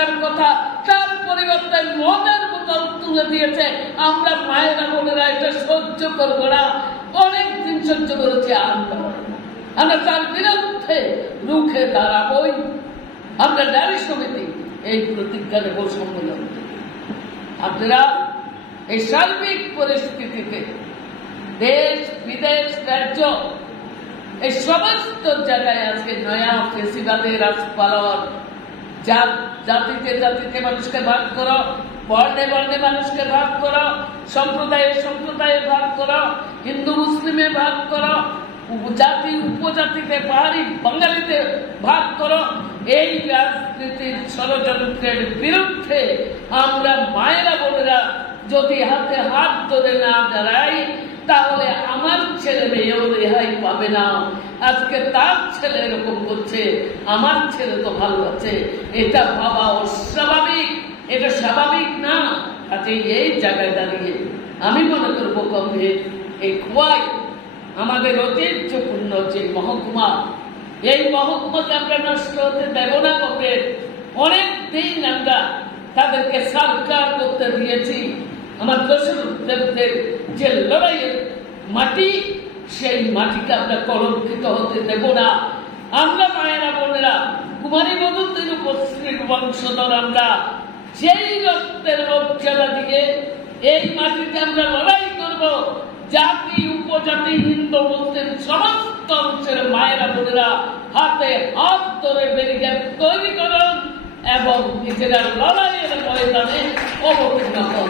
থাকার কথা, তার পরিবর্তে মদের বোতল তুলে দিয়েছে। আমরা মায়েরা বোনেরা এটা সহ্য করবো না, অনেকদিন সহ্য করেছি, আমরা তার বিরুদ্ধে রুখে দাঁড়াবই। আমরা নারী সমিতি এই প্রতিজ্ঞা নেব সম্মেলন। আপনারা এই সার্বিক পরিস্থিতিতে দেশ বিদেশ রাজ্য এই সমস্ত জায়গায় আজকে নয়া ফেসিবাদের রাজপালন, জাতিতে জাতিতে মানুষকে ভাগ করো, বর্ণে বর্ণে মানুষকে ভাগ করো, সম্প্রদায়ে সম্প্রদায়ে ভাগ করো, হিন্দু মুসলিমে ভাগ করো, জাতি উপজাতিতে পাহাড়ি বাঙালিতে ভাগ করো, এই রাজনীতির ষড়যন্ত্রের বিরুদ্ধে আমরা মায়েরা বোনেরা যদি হাতে হাত ধরে না দাঁড়াই, তাহলে আমার ছেলে মেয়েও রেহাই পাবে না। আজকে তার ছেলে এরকম করছে, আমার ছেলে তো ভালো আছে, এটা ভাবা অস্বাভাবিক, এটা স্বাভাবিক না। আজকে এই জায়গায় দাঁড়িয়ে আমি মনে করবো কমপ্লিট এই খোয়াই আমাদের ঐতিহ্যপূর্ণ যে মহকুমা, এই মহকুমাকে আমরা নষ্ট হতে দেব না। কমপ্লিট অনেক দিন আমরা তাদেরকে সরকার করতে দিয়েছি। আমার দোষরদের যে লড়াইয়ের মাটি, সেই মাটিকে আমরা কলঙ্কিত হতে দেব না। আমরা মায়েরা বোনেরা কুমারী বধূদের উপস্থিত বংশধর, আমরা সেই রক্তের মর্যাদা দিয়ে এই মাটিতে আমরা লড়াই করব। জাতি উপজাতি হিন্দু মুসলিম সমস্ত অংশের মায়েরা বোনেরা হাতে হাত ধরে ব্যারিকেড তৈরি করুন এবং নিজেরা লড়াইয়ের ময়দানে অবতীর্ণ করুন।